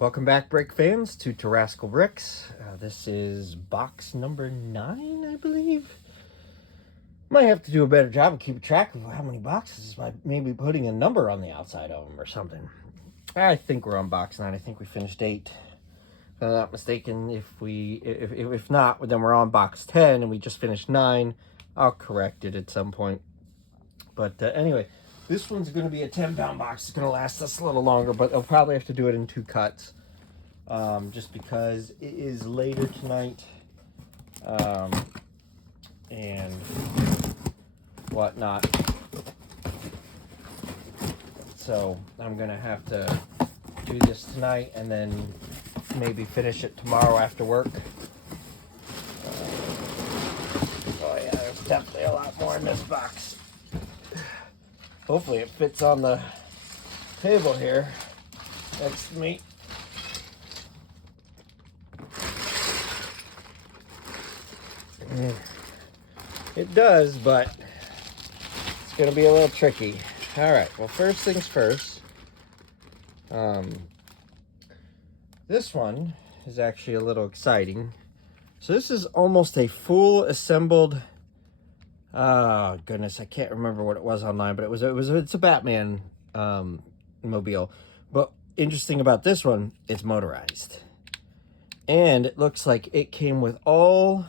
Welcome back, brick fans, to Terrascal Bricks. This is box number 9, I believe. Might have to do a better job of keeping track of how many boxes by maybe putting a number on the outside of them or something. I think we're on box 9. I think we finished 8. If I'm not mistaken, if not, then we're on box 10 and we just finished 9. I'll correct it at some point. But anyway, this one's going to be a 10-pound box. It's going to last us a little longer, but I'll probably have to do it in 2 cuts. Just because it is later tonight and whatnot. So I'm going to have to do this tonight and then maybe finish it tomorrow after work. Oh yeah, there's definitely a lot more in this box. Hopefully it fits on the table here next to me. It does, but it's going to be a little tricky. All right, well, first things first. This one is actually a little exciting. So this is almost a full assembled. Oh goodness, I can't remember what it was online, but it's a Batman mobile. But interesting about this one, it's motorized, and it looks like it came with all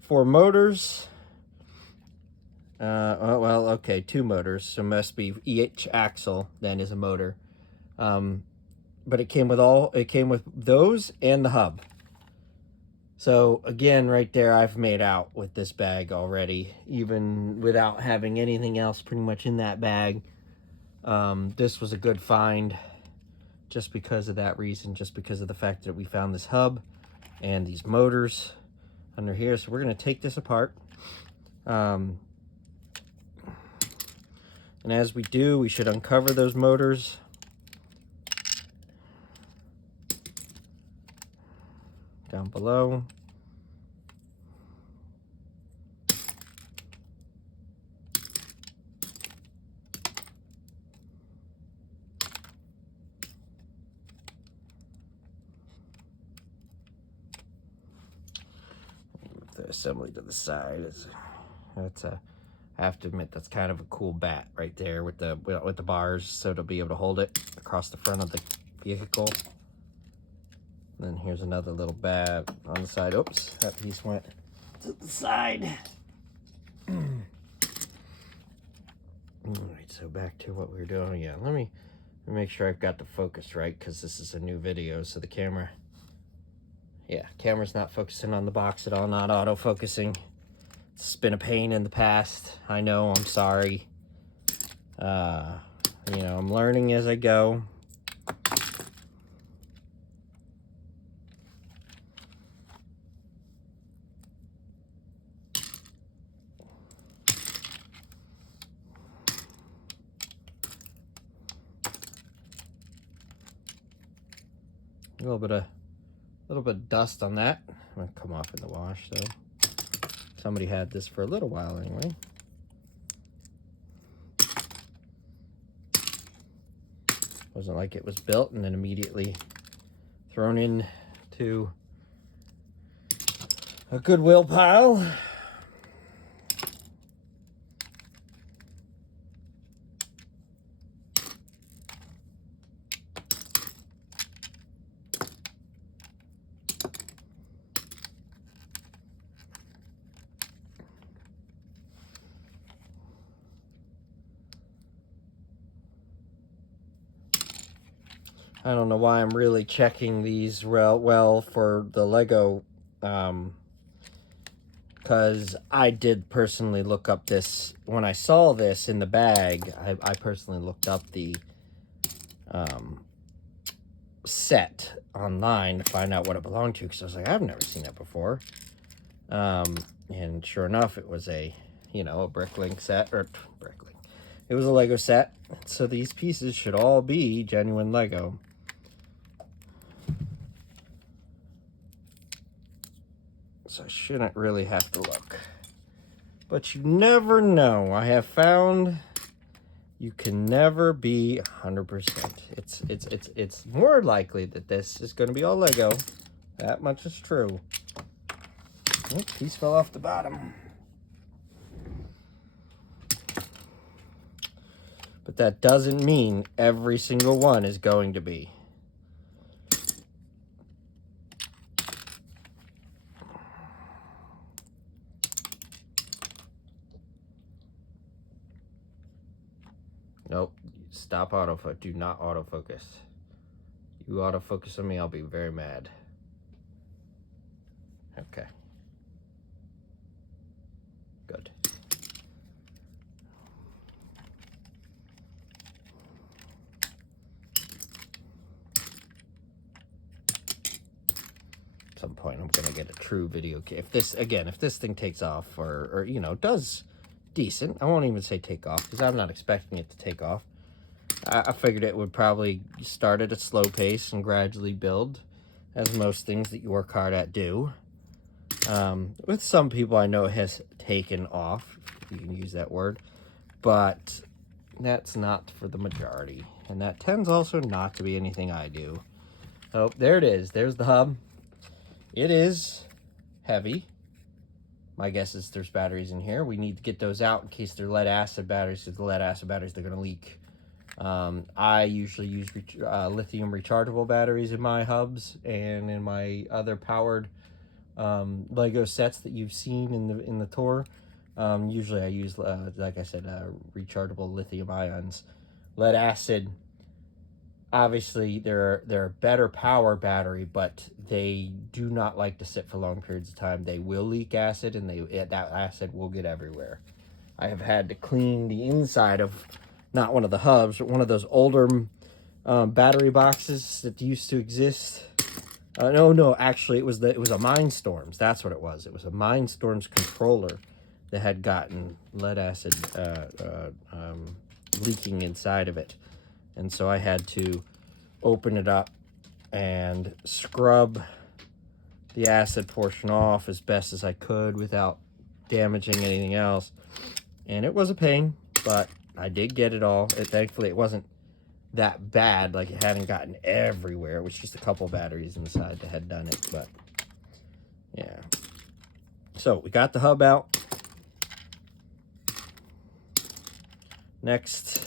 4 motors. Well, okay, 2 motors, so must be each axle then is a motor. But it came with those and the hub. So again, right there, I've made out with this bag already, even without having anything else pretty much in that bag. This was a good find just because of that reason, just because of the fact that we found this hub and these motors under here. So we're going to take this apart. And as we do, we should uncover those motors. Down below. Move the assembly to the side. I have to admit, that's kind of a cool bat right there with the bars, so to be able to hold it across the front of the vehicle. Then here's another little bat on the side. Oops, that piece went to the side. All right, so back to what we were doing. Yeah, let me make sure I've got the focus right, because this is a new video, so the camera's not focusing on the box at all, not auto-focusing. It's been a pain in the past. I know, I'm sorry. I'm learning as I go. A little bit of dust on that. I'm gonna come off in the wash though. Somebody had this for a little while anyway. Wasn't like it was built and then immediately thrown into a Goodwill pile. I don't know why I'm really checking these well for the Lego, because I did personally look up this. When I saw this in the bag, I personally looked up the set online to find out what it belonged to, because I was like, I've never seen that before. And sure enough, it was a Bricklink set, or Bricklink. It was a Lego set, so these pieces should all be genuine Lego. So I shouldn't really have to look. But you never know. I have found You can never be 100%. It's more likely that this is going to be all Lego. That much is true. Oh, piece fell off the bottom. But that doesn't mean every single one is going to be. Nope. Stop autofocus. Do not autofocus. You autofocus on me, I'll be very mad. Okay. Good. At some point, I'm gonna get a true video. If this thing takes off or you know, does decent, I won't even say take off because I'm not expecting it to take off. I figured it would probably start at a slow pace and gradually build, as most things that you work hard at do. With some people, I know it has taken off, if you can use that word, but that's not for the majority, and that tends also not to be anything I do. Oh, there it is. There's the hub. It is heavy. My guess is there's batteries in here. We need to get those out in case they're lead acid batteries, because the lead acid batteries, they're going to leak. I usually use lithium rechargeable batteries in my hubs and in my other powered Lego sets that you've seen in the tour. Usually I use, like I said, rechargeable lithium ions. Lead acid, obviously they're a better power battery, but they do not like to sit for long periods of time. They will leak acid, and that acid will get everywhere. I have had to clean the inside of not one of the hubs, but one of those older battery boxes that used to exist. No, actually, it was a Mindstorms. That's what it was. It was a Mindstorms controller that had gotten lead acid leaking inside of it. And so I had to open it up and scrub the acid portion off as best as I could without damaging anything else. And it was a pain, but I did get it all. Thankfully, it wasn't that bad. Like, it hadn't gotten everywhere. It was just a couple batteries inside that had done it, but yeah. So we got the hub out. Next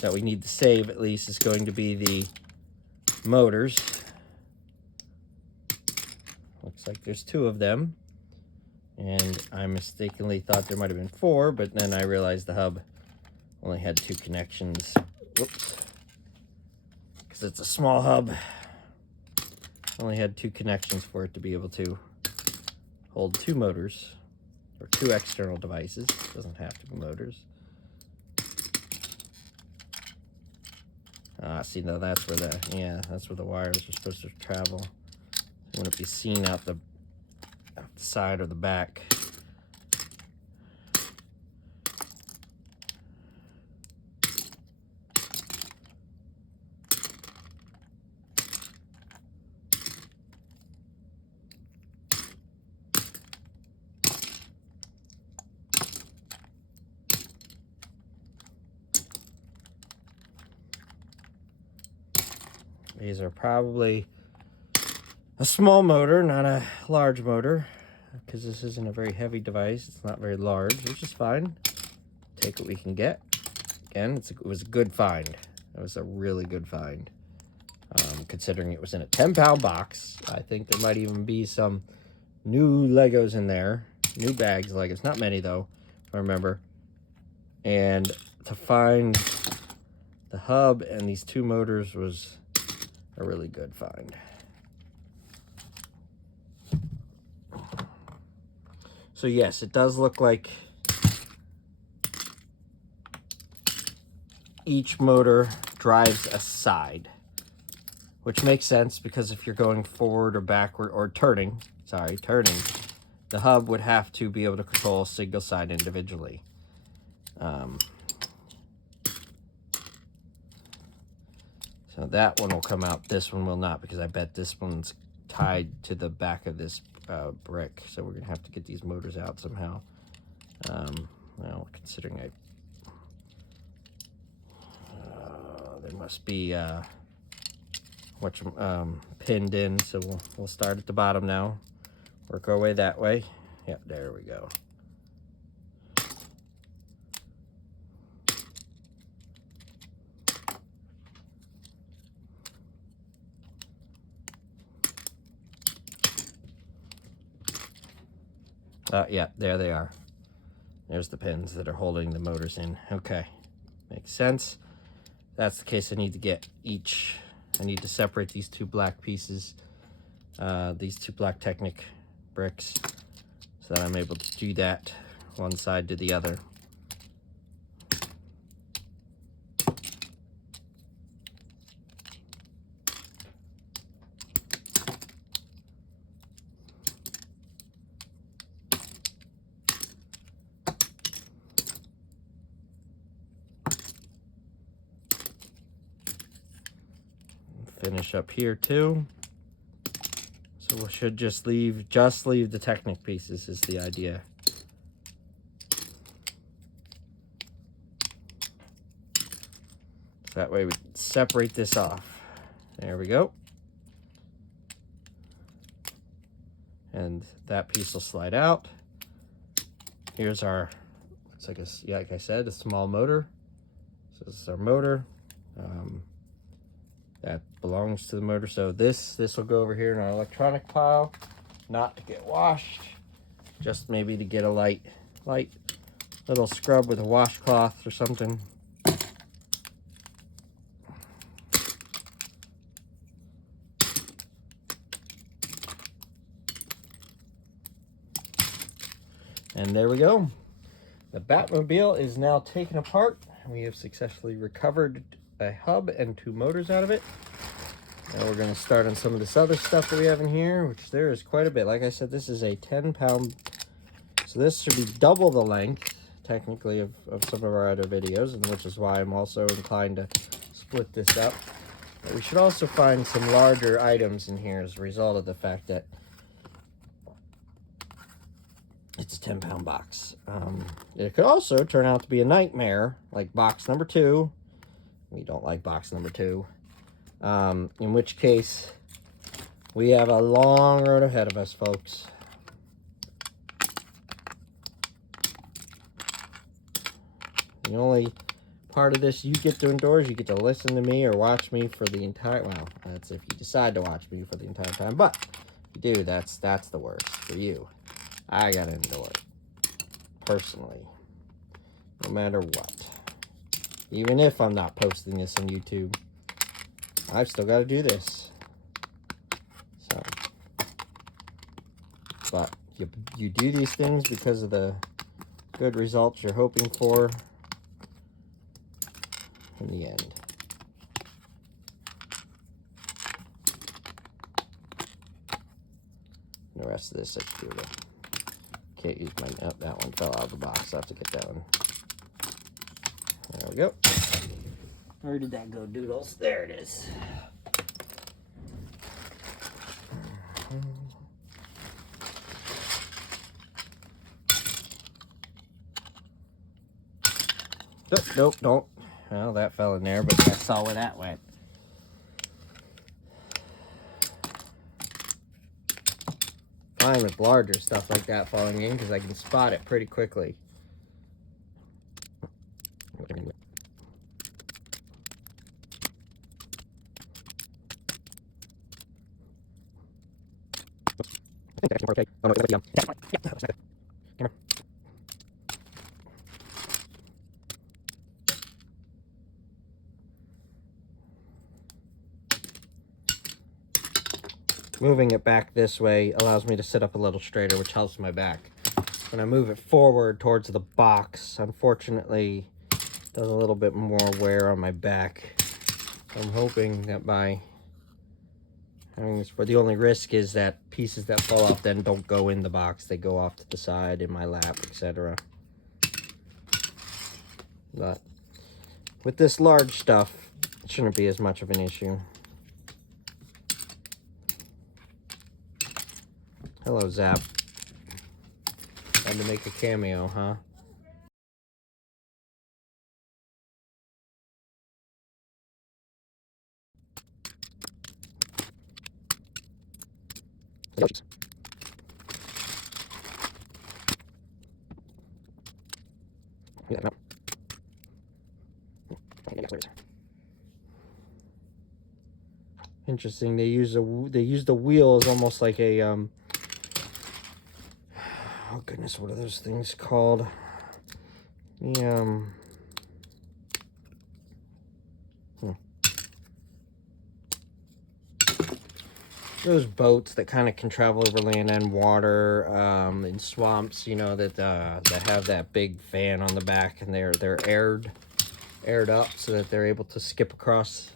that we need to save, at least, is going to be the motors. Looks like there's 2 of them, and I mistakenly thought there might have been 4, but then I realized the hub only had 2 connections. Whoops. Because it's a small hub. Only had 2 connections for it to be able to hold 2 motors, or 2 external devices. It doesn't have to be motors. See, now that's where the wires are supposed to travel. It wouldn't be seen out the side or the back. These are probably a small motor, not a large motor, because this isn't a very heavy device. It's not very large, which is fine. Take what we can get. Again, it was a good find. It was a really good find. Considering it was in a 10-pound box. I think there might even be some new Legos in there. New bags of Legos. Not many, though, if I remember. And to find the hub and these 2 motors was a really good find. So yes, it does look like each motor drives a side, which makes sense because if you're going forward or backward or turning, the hub would have to be able to control a single side individually. So that one will come out. This one will not, because I bet this one's tied to the back of this brick. So we're going to have to get these motors out somehow. Well, considering I there must be pinned in, so we'll start at the bottom now. Work our way that way. Yep, there we go. Yeah, there they are. There's the pins that are holding the motors in. Okay, makes sense. That's the case. I need to separate these two black pieces, these two black Technic bricks, so that I'm able to do that one side to the other. Finish up here too. So we should just leave the Technic pieces is the idea. So that way we separate this off. There we go. And that piece will slide out. Here's our, looks like like I said, a small motor. So this is our motor. That belongs to the motor. So this will go over here in our electronic pile, not to get washed, just maybe to get a light little scrub with a washcloth or something. And there we go. The Batmobile is now taken apart. We have successfully recovered a hub and two motors out of it. Now we're going to start on some of this other stuff that we have in here, which there is quite a bit. Like I said, this is a 10-pound, so this should be double the length, technically, of some of our other videos, and which is why I'm also inclined to split this up. But we should also find some larger items in here as a result of the fact that it's a 10-pound box. It could also turn out to be a nightmare, like box number 2. We don't like box number 2. In which case, we have a long road ahead of us, folks. The only part of this you get to endure is you get to listen to me or watch me for the entire, well, that's if you decide to watch me for the entire time. But if you do, that's the worst for you. I gotta endure it, personally, no matter what. Even if I'm not posting this on YouTube, I've still got to do this. So, but you do these things because of the good results you're hoping for in the end. And the rest of this, I can do it. Can't use my, oh, that one fell out of the box. I have to get that one. There we go. Where did that go, Doodles? There it is. Nope, don't. Well, that fell in there, but I saw where that went. Fine with larger stuff like that falling in because I can spot it pretty quickly. Okay. Oh, no, yeah. Camera. Moving it back this way allows me to sit up a little straighter, which helps my back. When I move it forward towards the box, unfortunately, it does a little bit more wear on my back. I'm hoping that by having this, the only risk is that pieces that fall off then don't go in the box. They go off to the side, in my lap, etc. But with this large stuff, it shouldn't be as much of an issue. Hello, Zap. Time to make a cameo, huh? Interesting. They use the wheel as almost like a oh goodness, what are those things called? The those boats that kind of can travel over land and water, in swamps, you know, that have that big fan on the back, and they're aired up so that they're able to skip across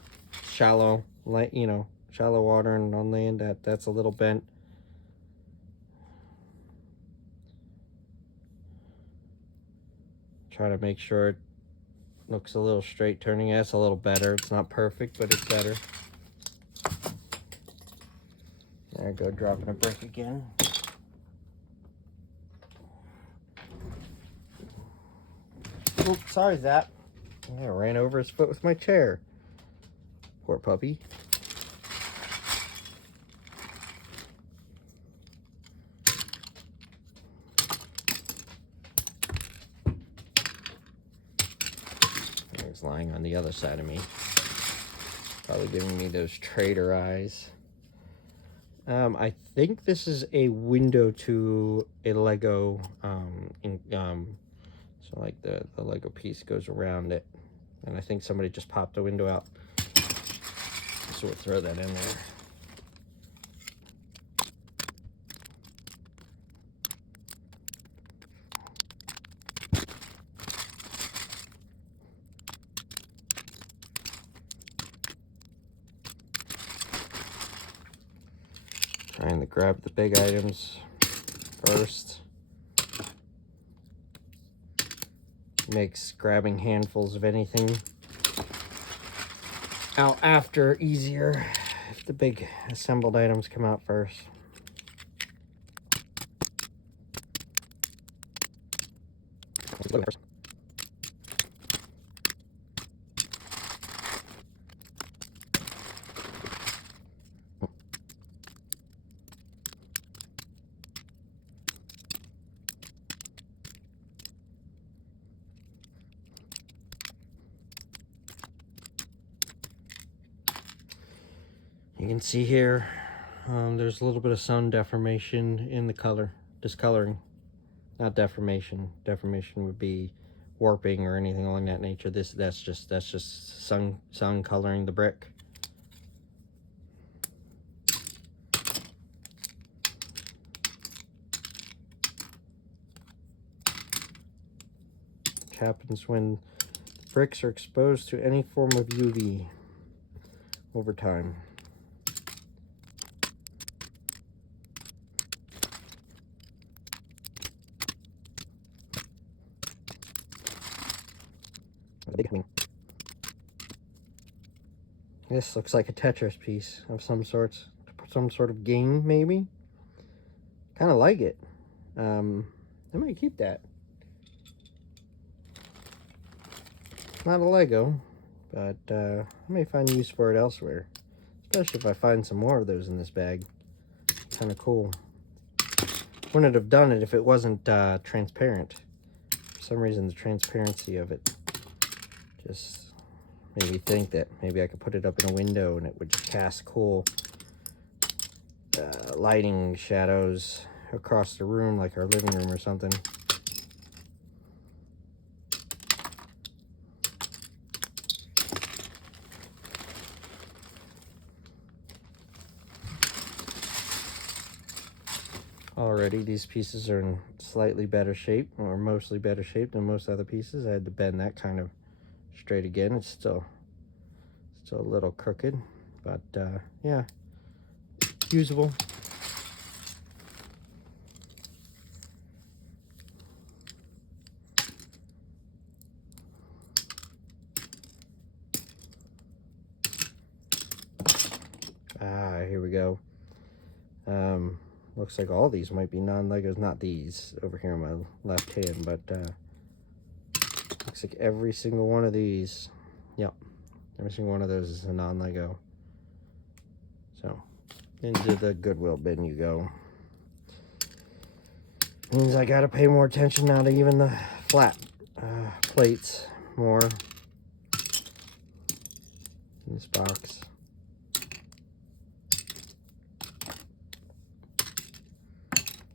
shallow water and on land. That's a little bent. Try to make sure it looks a little straight turning. That's a little better. It's not perfect, but it's better. There I go, dropping a brick again. Oops, sorry, Zap. I ran over his foot with my chair. Poor puppy. He's lying on the other side of me. Probably giving me those trader eyes. I think this is a window to a Lego, so like the Lego piece goes around it. And I think somebody just popped the window out. So we'll throw that in there. Trying to grab the big items first. Makes grabbing handfuls of anything out after easier if the big assembled items come out first. You can see here, there's a little bit of sun deformation in the color, discoloring. Not deformation. Deformation would be warping or anything along that nature. That's just sun coloring the brick. Which happens when bricks are exposed to any form of UV over time. This looks like a Tetris piece of some sort of game, maybe. Kind of like it. I might keep that. Not a Lego, but I may find use for it elsewhere. Especially if I find some more of those in this bag. Kind of cool. Wouldn't have done it if it wasn't transparent. For some reason, the transparency of it just made me think that maybe I could put it up in a window and it would just cast cool lighting shadows across the room, like our living room or something. Already, these pieces are in slightly better shape, or mostly better shape than most other pieces. I had to bend that kind of straight again. It's still a little crooked, but yeah, usable. Here we go. Looks like all these might be non-Legos, not these over here on my left hand, but looks like every single one of these, yep, every single one of those is a non-Lego. So Into the Goodwill bin you go. Means I gotta pay more attention now to even the flat plates more in this box.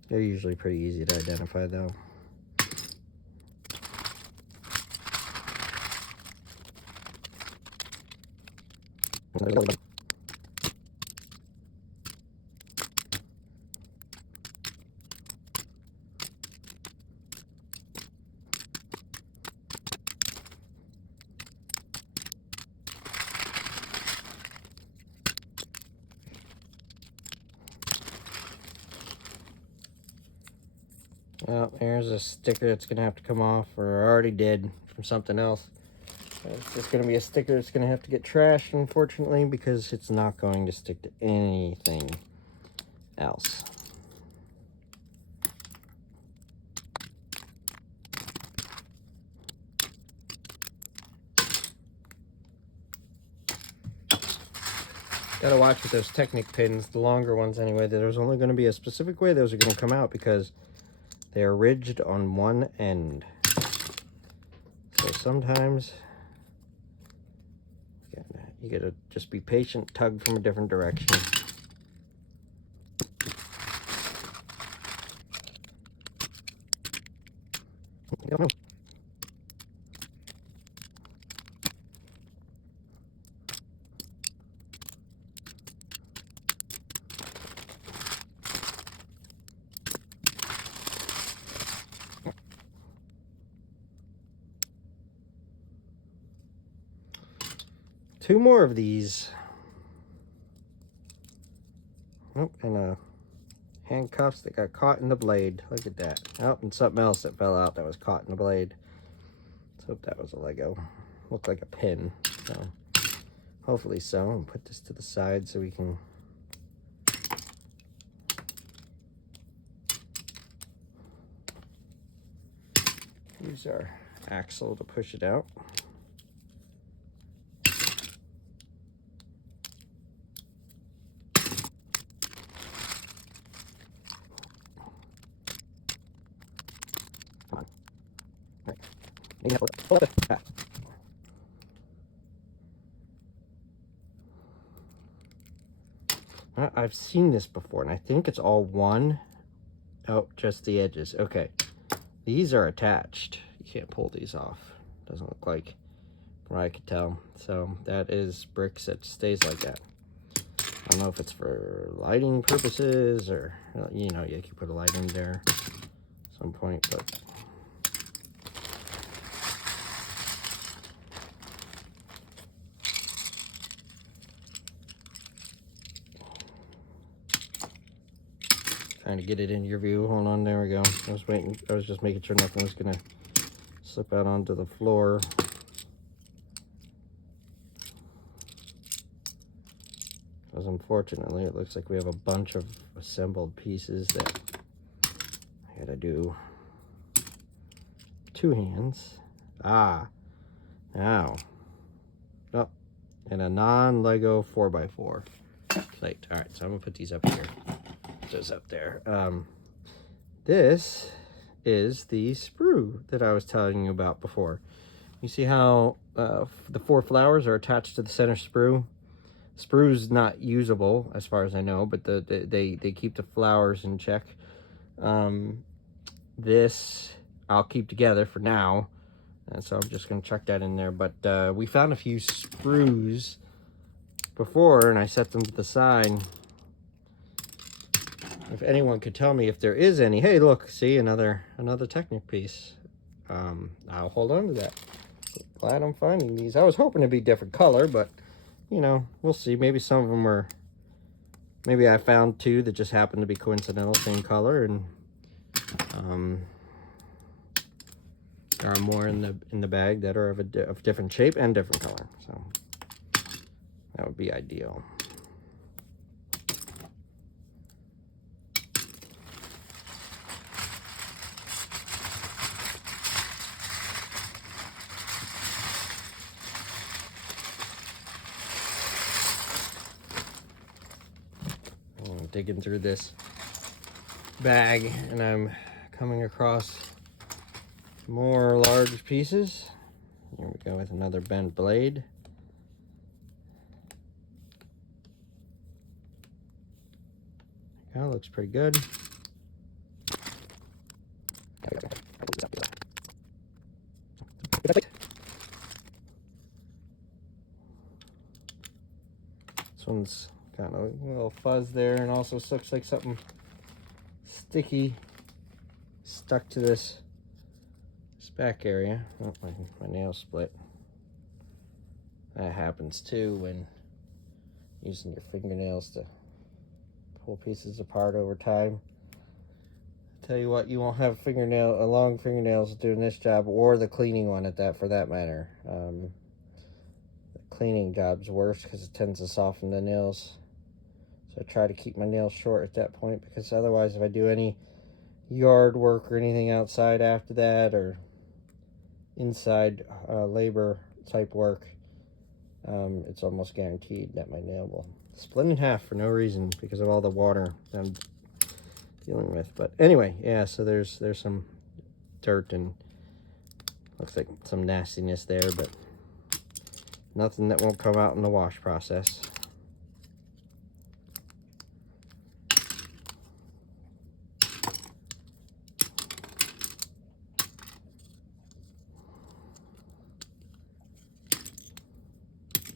They're usually pretty easy to identify though. Well, here's a sticker that's gonna have to come off, or already did from something else. It's just gonna be a sticker that's gonna have to get trashed, unfortunately, because it's not going to stick to anything else. Gotta watch with those Technic pins, the longer ones anyway. There's only gonna be a specific way those are gonna come out because they are ridged on one end. So sometimes you gotta just be patient, tug from a different direction. Two more of these. Oh, and handcuffs that got caught in the blade. Look at that. Oh, and something else that fell out that was caught in the blade. Let's hope that was a Lego. Looked like a pin. So hopefully so. And put this to the side so we can use our axle to push it out. I've seen this before, and I think it's all one. Oh, just the edges. Okay. These are attached. You can't pull these off. Doesn't look like, from what I could tell. So that is bricks that stays like that. I don't know if it's for lighting purposes or, you know, you can put a light in there at some point, but trying to get it in your view. Hold on, there we go. I was just making sure nothing was gonna slip out onto the floor. Because unfortunately, it looks like we have a bunch of assembled pieces that I gotta do two hands. Ah, now, oh, and a non-Lego 4x4 plate. All right, so I'm gonna put these up here. Those up there. This is the sprue that I was telling you about before. You see how the 4 flowers are attached to the center sprue? Sprue's not usable as far as I know, but they keep the flowers in check. This I'll keep together for now, and so I'm just gonna chuck that in there. But we found a few sprues before, and I set them to the side. If anyone could tell me if there is any. Hey, look, see, another Technic piece. I'll hold on to that. Glad I'm finding these. I was hoping to be different color, but you know, we'll see. Maybe some of them are. Maybe I found 2 that just happened to be coincidental, same color, and there are more in the bag that are of different shape and different color. So that would be ideal. digging through this bag and I'm coming across more large pieces. Here we go with another bent blade. That looks pretty good. This one's got a little fuzz there, and also looks like something sticky stuck to this back area. Oh, my nail split. That happens too when using your fingernails to pull pieces apart over time. Tell you what, you won't have long fingernails doing this job, or the cleaning one at that, for that matter. The cleaning job's worse because it tends to soften the nails. So I try to keep my nails short at that point, because otherwise if I do any yard work or anything outside after that, or inside labor type work, it's almost guaranteed that my nail will split in half for no reason because of all the water that I'm dealing with. But anyway, yeah, so there's some dirt and looks like some nastiness there, but nothing that won't come out in the wash process.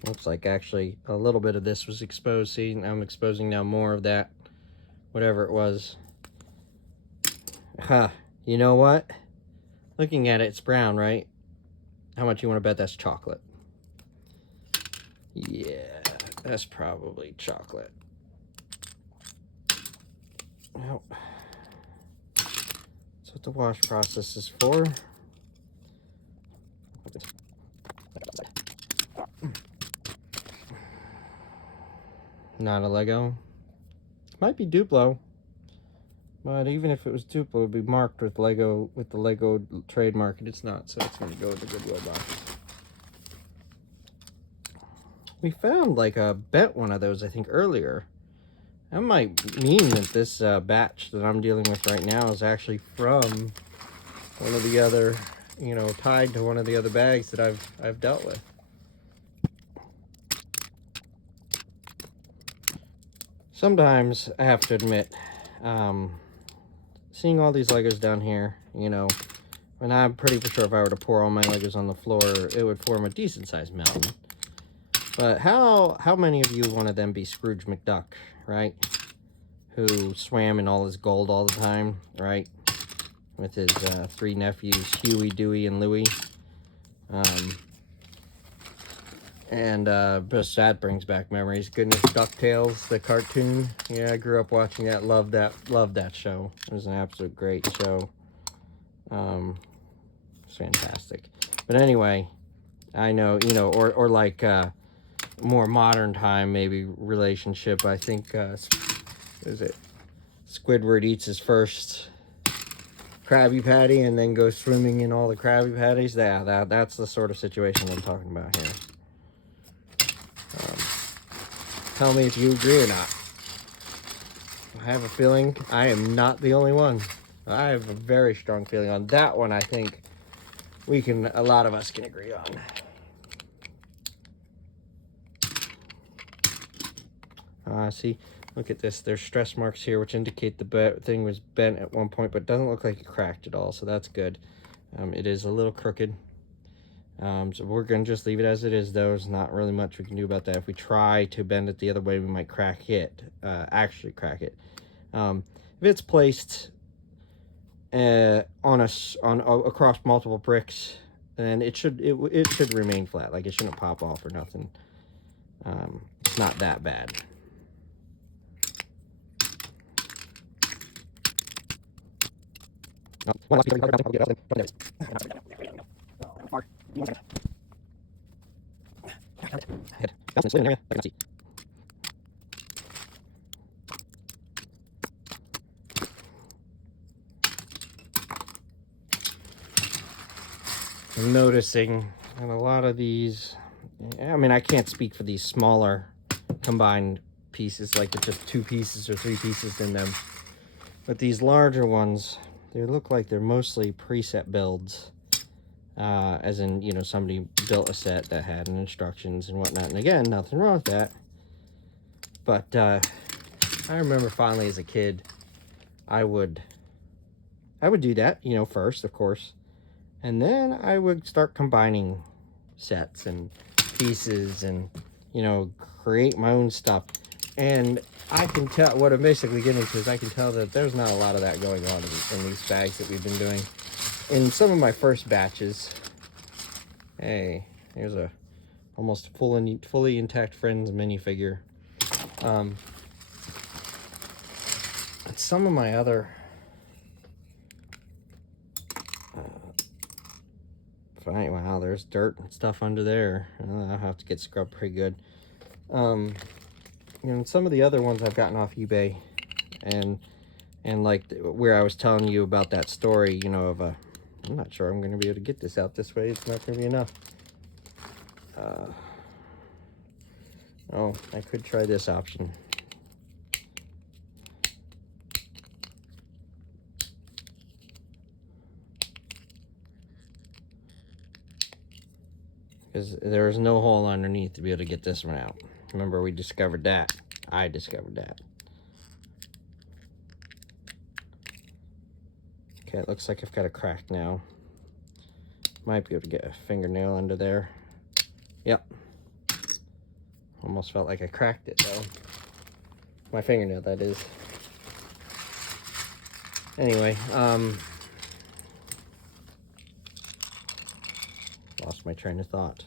Looks like actually a little bit of this was exposed. See, I'm exposing now more of that, whatever it was. Huh, you know what? Looking at it, it's brown, right? How much you want to bet that's chocolate? Yeah, that's probably chocolate. Nope. That's what the wash process is for. Not a Lego. Might be Duplo. But even if it was Duplo, it would be marked with Lego, with the Lego trademark, and it's not, so it's going to go in the Goodwill box. We found like a bent one of those, I think, earlier. That might mean that this batch that I'm dealing with right now is actually from one of the other, you know, tied to one of the other bags that I've dealt with. Sometimes I have to admit, seeing all these Legos down here, you know, and I'm pretty sure if I were to pour all my Legos on the floor, it would form a decent-sized mountain. But how many of you want to then be Scrooge McDuck, right? Who swam in all his gold all the time, right? With his three nephews, Huey, Dewey, and Louie. Just that brings back memories. Goodness, Ducktales, the cartoon. Yeah, I grew up watching that. Loved that show. It was an absolute great show. It's fantastic. But anyway, I know, you know, or like more modern time maybe relationship. I think is it Squidward eats his first Krabby Patty and then goes swimming in all the Krabby Patties. Yeah, that's the sort of situation I'm talking about here. Tell me if you agree or not. I have a feeling I am not the only one. I have a very strong feeling on that one. I think a lot of us can agree on. See, look at this. There's stress marks here, which indicate the thing was bent at one point, but it doesn't look like it cracked at all, so that's good. It is a little crooked. So we're going to just leave it as it is, though. There's not really much we can do about that. If we try to bend it the other way, we might actually crack it. If it's placed across multiple bricks, then it should remain flat. Like, it shouldn't pop off or nothing. It's not that bad. I'm noticing that a lot of these, I mean, I can't speak for these smaller combined pieces, like with just 2 pieces or 3 pieces in them. But these larger ones, they look like they're mostly preset builds. As in, you know, somebody built a set that had instructions and whatnot. And again, nothing wrong with that. But I remember finally as a kid, I would do that, you know, first, of course. And then I would start combining sets and pieces and, you know, create my own stuff. And I can tell, what I'm basically getting to is I can tell that there's not a lot of that going on in these bags that we've been doing. In some of my first batches, hey, here's a almost fully intact Friends minifigure. Some of my other wow, there's dirt and stuff under there. I'll have to get scrubbed pretty good. You know, some of the other ones I've gotten off eBay, and like where I was telling you about that story, you know, of a, I'm not sure I'm going to be able to get this out this way. It's not going to be enough. Oh, I could try this option. Because there's no hole underneath to be able to get this one out. Remember, we discovered that. I discovered that. Okay, it looks like I've got a crack now. Might be able to get a fingernail under there. Yep. Almost felt like I cracked it, though. My fingernail, that is. Anyway, lost my train of thought.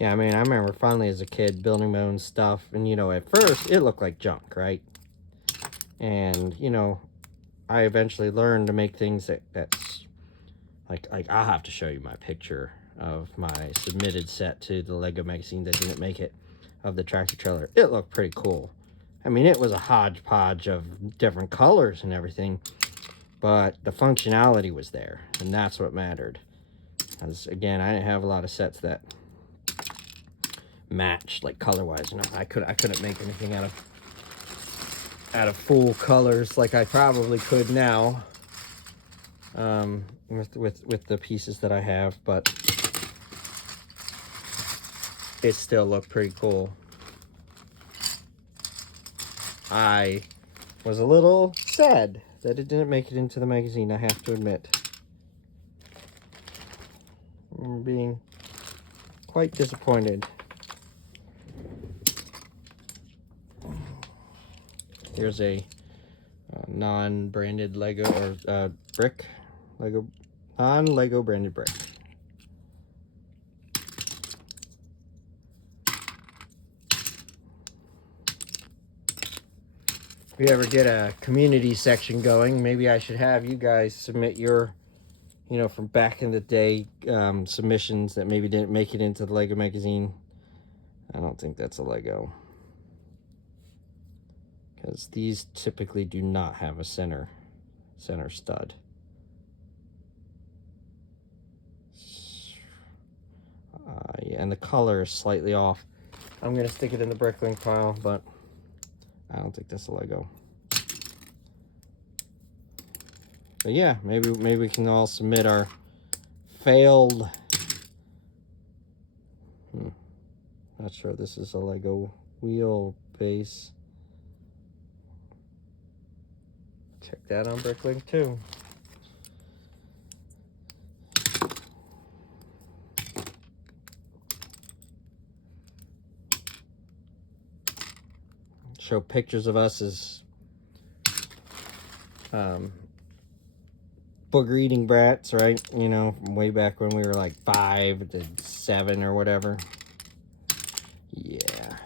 Yeah, I mean, I remember finally as a kid building my own stuff, and, you know, at first it looked like junk, right? And, you know, I eventually learned to make things that's like I'll have to show you my picture of my submitted set to the LEGO magazine that didn't make it, of the tractor trailer. It looked pretty cool. I mean, it was a hodgepodge of different colors and everything, but the functionality was there, and that's what mattered. Because, again, I didn't have a lot of sets that matched, like, color-wise. You know, I couldn't make anything out of full colors like I probably could now, with the pieces that I have, but it still looked pretty cool. I was a little sad that it didn't make it into the magazine, I have to admit. I'm being quite disappointed. Here's a non-branded Lego or brick, non-Lego branded brick. If we ever get a community section going, maybe I should have you guys submit your, you know, from back in the day, submissions that maybe didn't make it into the LEGO magazine. I don't think that's a Lego, because these typically do not have a center stud. Yeah, and the color is slightly off. I'm gonna stick it in the bricklink pile, but I don't think that's a Lego. But yeah, maybe we can all submit our failed. Not sure this is a Lego wheel base. Check that on bricklink too. Show pictures of us as booger eating brats, right? You know, way back when we were like 5 to 7 or whatever. Yeah.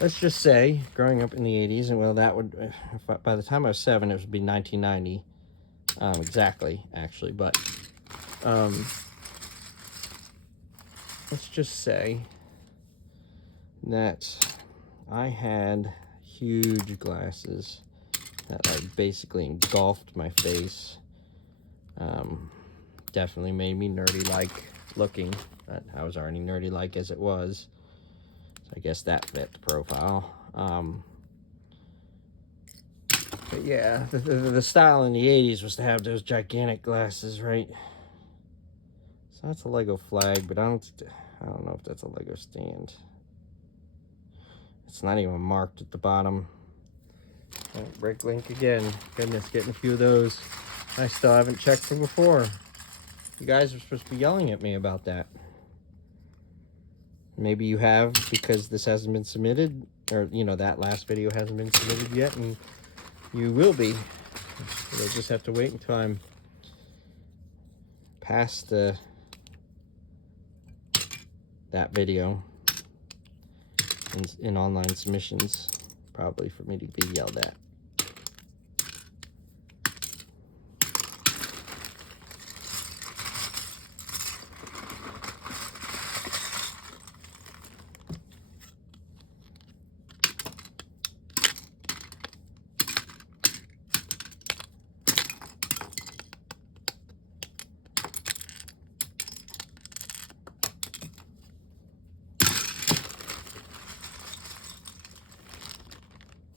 Let's just say, growing up in the 80s, and well, that would, by the time I was 7, it would be 1990. Exactly, actually, but let's just say that I had huge glasses that like basically engulfed my face. Definitely made me nerdy-like looking, but I was already nerdy-like as it was. So I guess that fit the profile. But yeah, the style in the 80s was to have those gigantic glasses, right? So that's a Lego flag, but I don't know if that's a Lego stand. It's not even marked at the bottom. Break link again. Goodness, getting a few of those. I still haven't checked for before. You guys are supposed to be yelling at me about that. Maybe you have, because this hasn't been submitted, or you know, that last video hasn't been submitted yet, and you will be. You'll just have to wait until I'm past that video in online submissions, probably, for me to be yelled at.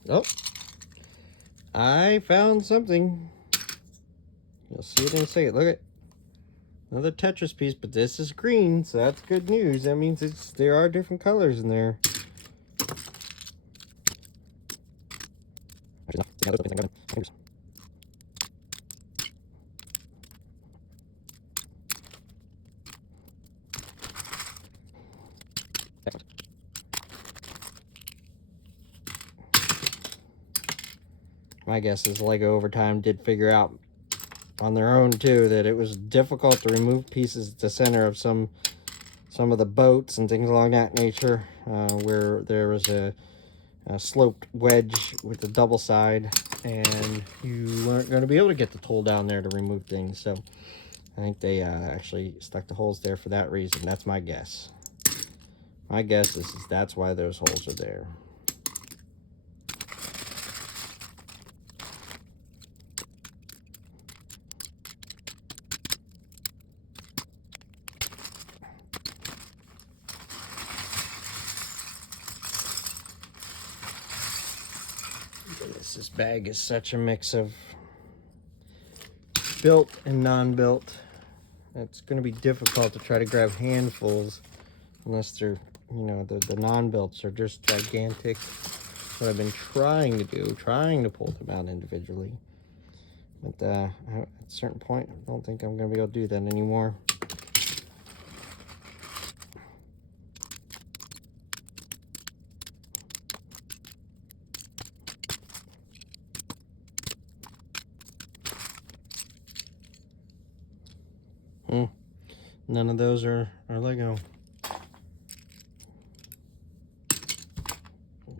Oh, I found something. You'll see it in a second. Look at another Tetris piece, but this is green, so that's good news. That means there are different colors in there. My guess is Lego over time did figure out on their own too that it was difficult to remove pieces at the center of some of the boats and things along that nature, where there was a sloped wedge with the double side, and you weren't going to be able to get the tool down there to remove things. So I think they actually stuck the holes there for that reason. That's my guess. My guess is that's why those holes are there. This bag is such a mix of built and non-built. It's going to be difficult to try to grab handfuls unless they're, you know, the non-builts are just gigantic. What I've been trying to do, trying to pull them out individually. But at a certain point, I don't think I'm going to be able to do that anymore. None of those are Lego.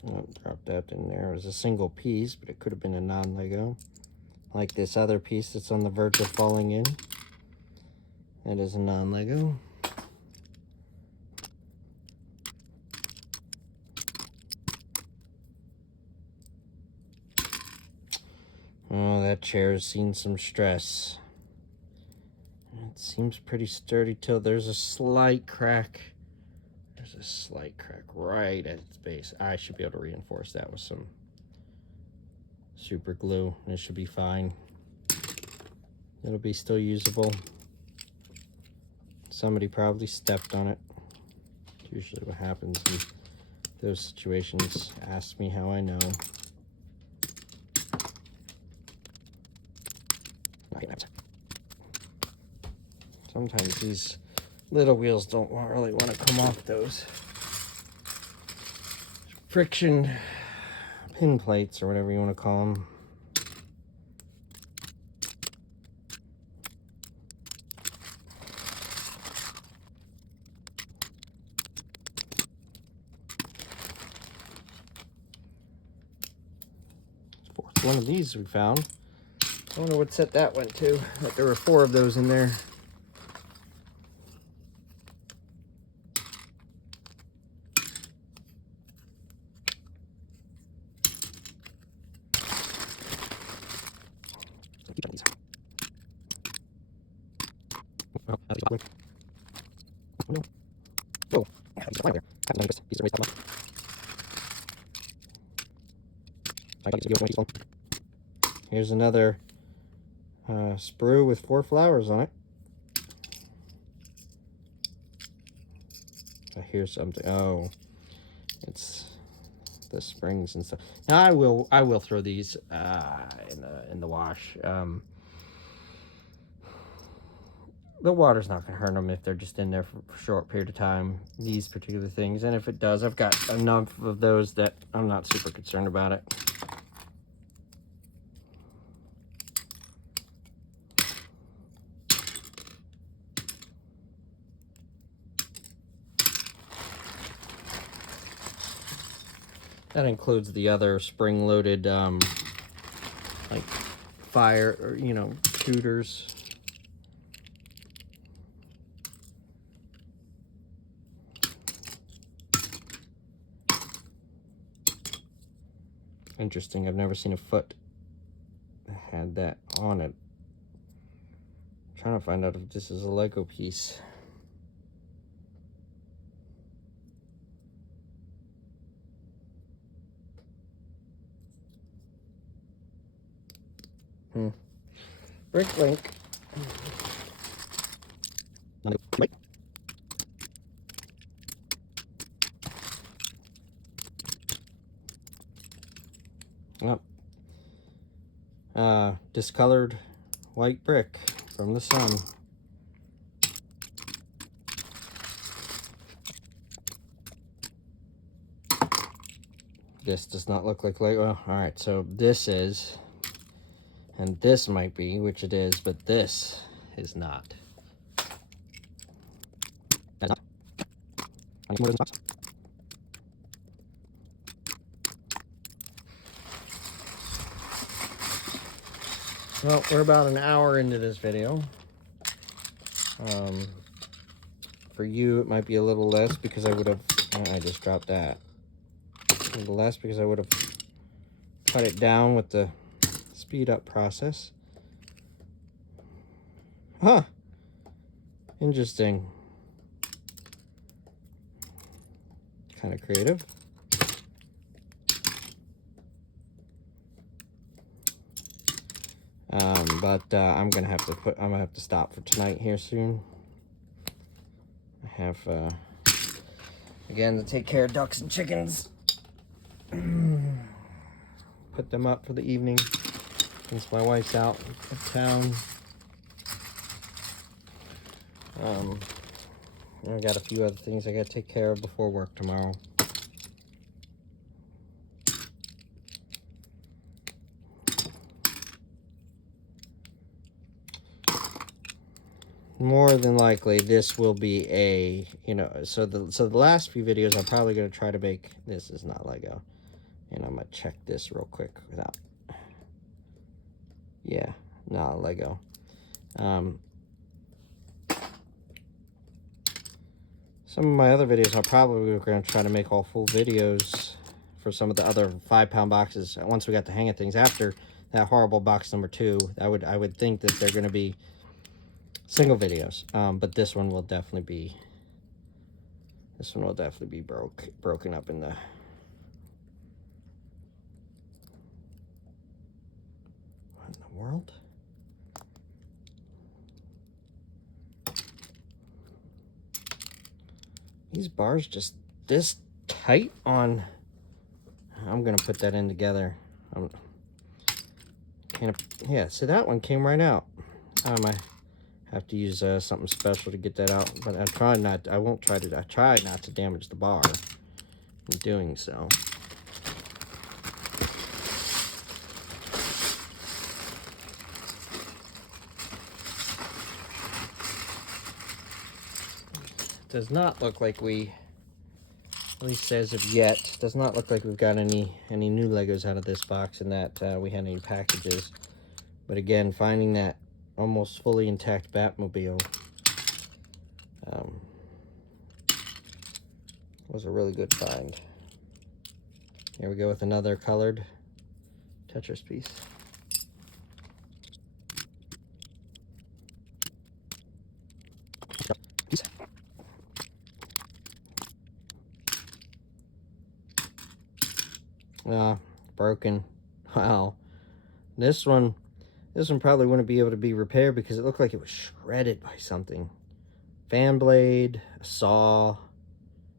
Oh, drop that in there. It was a single piece, but it could have been a non-Lego. Like this other piece that's on the verge of falling in. That is a non-Lego. Oh, that chair's seen some stress. It seems pretty sturdy till there's a slight crack. There's a slight crack right at its base. I should be able to reinforce that with some super glue. It should be fine. It'll be still usable. Somebody probably stepped on it. That's usually what happens in those situations. Ask me how I know. Sometimes these little wheels don't really want to come off those friction pin plates or whatever you want to call them. Fourth one of these we found. I wonder what set that went to. There were 4 of those in there. Oh, yeah, he's there. Piece of race. Here's another sprue with 4 flowers on it. I hear something. Oh, it's the springs and stuff. Now I will throw these in the wash. The water's not going to hurt them if they're just in there for a short period of time, these particular things. And if it does, I've got enough of those that I'm not super concerned about it. That includes the other spring-loaded, like fire, or, you know, shooters. Interesting. I've never seen a foot that had that on it. I'm trying to find out if this is a Lego piece. Brick link. Yep. Discolored white brick from the sun. This does not look like Lego. Alright, so this is, and this might be, which it is, but this is not. That's not. I need more than this box. Well, we're about an hour into this video. For you, it might be a little less because I would have, I just dropped that. A little less because I would have cut it down with the speed up process. Huh. Interesting. Kind of creative. But I'm gonna have to stop for tonight here soon. I have again to take care of ducks and chickens. Put them up for the evening since my wife's out of town. I got a few other things I gotta take care of before work tomorrow. More than likely, this will be a, you know, so the last few videos I'm probably gonna try to make. This is not Lego, and I'm gonna check this real quick without. Yeah, not Lego. Some of my other videos I'm probably gonna try to make all full videos for some of the other 5-pound boxes. Once we got the hang of things after that horrible box number 2, I would think that they're gonna be single videos, but this one will definitely be broken up in the what in the world? These bars just this tight on. I'm gonna put that in together. Yeah, so that one came right out. I have to use something special to get that out, but I try not to damage the bar in doing so. Does not look like we, at least as of yet, does not look like we've got any new Legos out of this box, and that we had any packages. But again, finding that almost fully intact Batmobile was a really good find. Here we go with another colored Tetris piece. Broken. Wow. This one probably wouldn't be able to be repaired because it looked like it was shredded by something. Fan blade, a saw.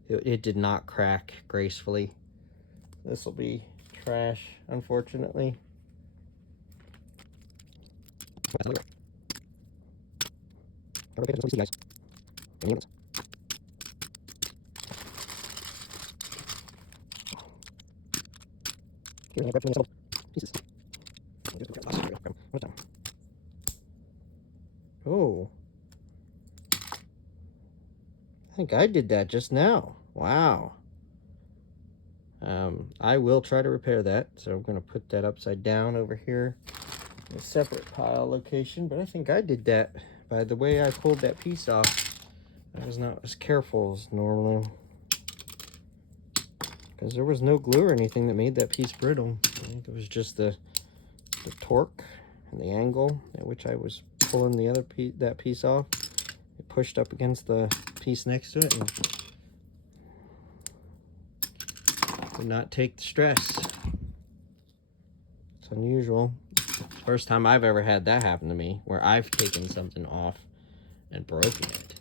It did not crack gracefully. This will be trash, unfortunately. Oh, I think I did that just now. Wow. I will try to repair that, so I'm going to put that upside down over here in a separate pile location, but I think I did that by the way I pulled that piece off. I was not as careful as normally, because there was no glue or anything that made that piece brittle. I think it was just the torque and the angle at which I was pulling the other that piece off. It pushed up against the piece next to it and did not take the stress. It's unusual. First time I've ever had that happen to me, where I've taken something off and broken it.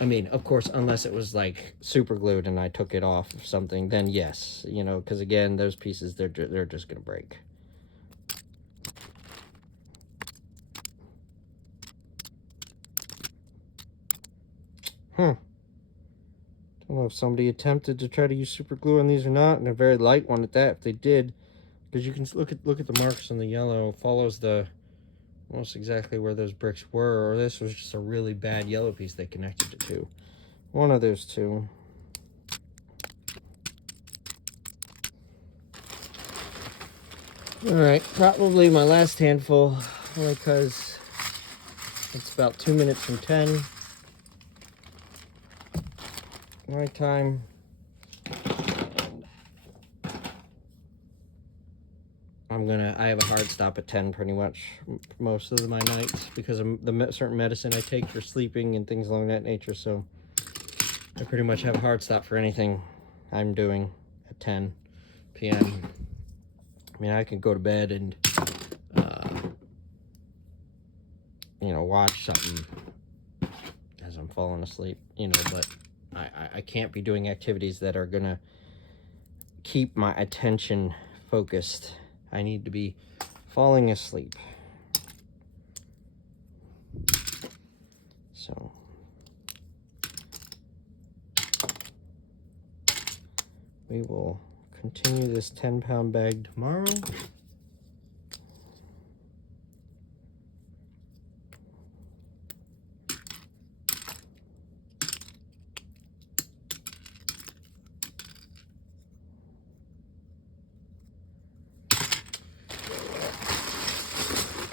I mean, of course, unless it was like super glued and I took it off of something, then yes, you know, because again, those pieces, they're just gonna break. Don't know if somebody attempted to try to use super glue on these or not, and a very light one at that. If they did, because you can look at the marks on the yellow, follows almost exactly where those bricks were, or this was just a really bad yellow piece they connected it to. One of those two. All right, probably my last handful, only because it's about 2 minutes from 10. Night time. I have a hard stop at 10 pretty much most of my nights because of the certain medicine I take for sleeping and things along that nature, so I pretty much have a hard stop for anything I'm doing at 10 p.m. I mean, I can go to bed and, you know, watch something as I'm falling asleep, you know, but I can't be doing activities that are gonna keep my attention focused. I need to be falling asleep. So we will continue this 10-pound bag tomorrow.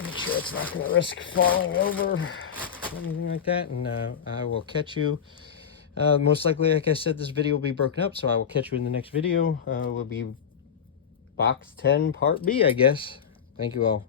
Make sure it's not going to risk falling over or anything like that, and I will catch you. Most likely, like I said, this video will be broken up, so I will catch you in the next video. Will be box 10 part B, I guess. Thank you all.